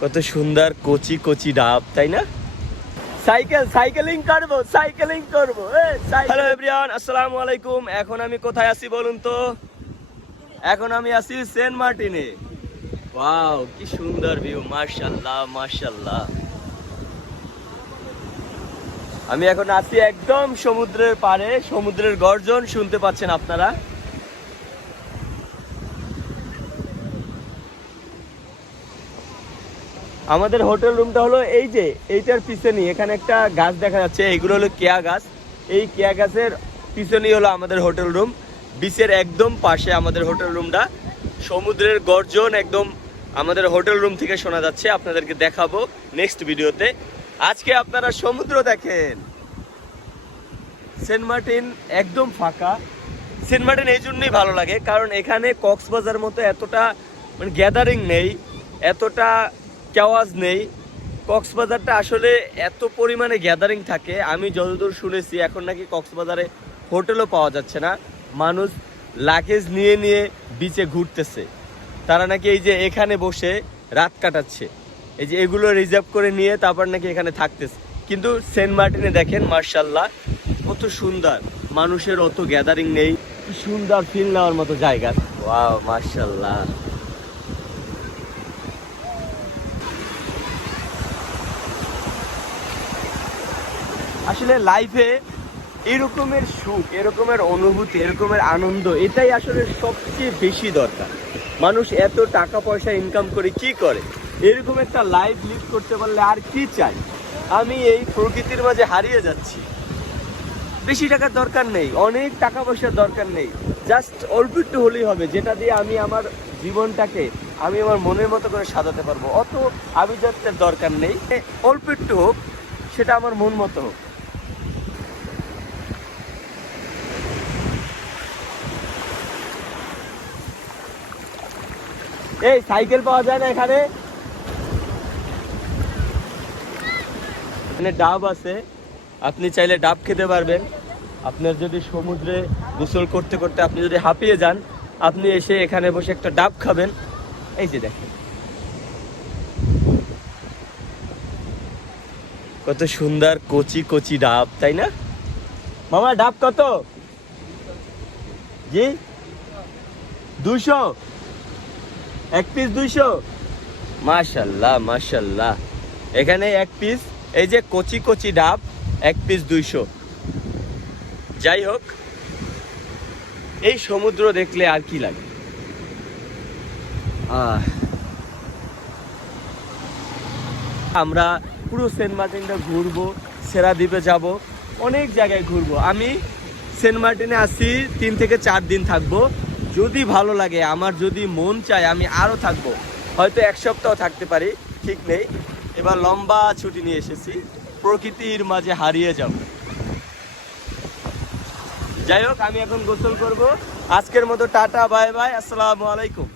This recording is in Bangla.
কত সুন্দর কচি কচি ডাব, তাই না? সাইকেল, সাইকেলিং করব সাইকেলিং করব হ্যালো এভরিওয়ান আসসালামু আলাইকুম। এখন আমি কোথায় আছি বলুন তো? এখন আমি আছি সেন্ট মার্টিনে। ওয়াও কি সুন্দর ভিউ মার্শাল্লাহ মার্শাল্লাহ আমি এখন আছি একদম সমুদ্রের পাড়ে, সমুদ্রের গর্জন শুনতে পাচ্ছেন আপনারা। আমাদের হোটেল রুমটা হলো এই যে, এইটার পিছনে এখানে একটা গাছ দেখা যাচ্ছে এইগুলো হলো কেয়া গাছ। এই কেয়া গাছের পিছনেই হলো আমাদের হোটেল রুম। বিচের একদম পাশে আমাদের হোটেল রুমটা। সমুদ্রের গর্জন একদম আমাদের হোটেল রুম থেকে শোনা যাচ্ছে, আপনাদেরকে দেখাবো নেক্সট ভিডিওতে। আজকে আপনারা সমুদ্র দেখেন। সেন্ট মার্টিন একদম ফাঁকা। সেন্ট মার্টিন এই জন্যই ভালো লাগে, কারণ এখানে কক্সবাজার মতো এতটা মানে গ্যাদারিং নেই, এতটা কেওয়াজ নেই। কক্সবাজারটা আসলে এত পরিমাণে গ্যাদারিং থাকে। আমি যতদূর শুনেছি, এখন নাকি কক্সবাজারে হোটেলও পাওয়া যাচ্ছে না। মানুষ লাগেজ নিয়ে নিয়ে বিচে ঘুরতেছে। তারা নাকি এই যে এখানে বসে রাত কাটাচ্ছে। এই যে এগুলো রিজার্ভ করে নিয়ে তারপর নাকি এখানে থাকতেছে। কিন্তু সেন্ট মার্টিনে দেখেন, মার্শাল্লাহ, কত সুন্দর। মানুষের অত গ্যাদারিং নেই। সুন্দর ফিল নেওয়ার মতো জায়গা। ওয়াও মার্শাল্লাহ। আসলে লাইফে এরকমের সুখ, এরকমের অনুভূতি, এরকমের আনন্দ, এটাই আসলে সবচেয়ে বেশি দরকার। মানুষ এত টাকা পয়সা ইনকাম করে কি করে? এরকম একটা লাইফ লিড করতে পারলে আর কি চাই? আমি এই প্রকৃতির মাঝে হারিয়ে যাচ্ছি। বেশি টাকার দরকার নেই, অনেক টাকা পয়সার দরকার নেই। জাস্ট অল্প একটু হলেই হবে, যেটা দিয়ে আমি আমার জীবনটাকে, আমি আমার মনের মতো করে সাজাতে পারব। অত আমি আভিজাত্যের দরকার নেই। অল্প একটু হোক, সেটা আমার মন মতো হোক। এই সাইকেল পাওয়া যায় না এখানে। এখানে ডাব আছে। আপনি চাইলে ডাব খেতে পারবেন। আপনার যদি সমুদ্রে গোসল করতে করতে আপনি যদি হাঁপিয়ে যান, আপনি এসে এখানে বসে একটা ডাব খাবেন। এই যে দেখেন। কত সুন্দর কচি কচি ডাব, তাই না? মামা, ডাব কত? জি? দুশো। এক পিস দুইশো? মাশাল্লাহ মাশাল্লাহ। এখানে এক পিস এই যে কচি কচি ডাব, এক পিস দুইশো। যাই হোক, এই সমুদ্র দেখলে আর কি লাগে? আমরা পুরো সেন্ট মার্টিনটা ঘুরবো সেরা দ্বীপে যাব, অনেক জায়গায় ঘুরবো। আমি সেন্ট মার্টিনে আসি তিন থেকে চার দিন থাকব। যদি ভালো লাগে, আমার যদি মন চায়, আমি আরও থাকব। হয়তো এক সপ্তাহ থাকতে পারি, ঠিক নেই। এবার লম্বা ছুটি নিয়ে এসেছি, প্রকৃতির মাঝে হারিয়ে যাব। যাই হোক, আমি এখন গোসল করব। আজকের মতো টাটা, বাই বাই, আসসালামু আলাইকুম।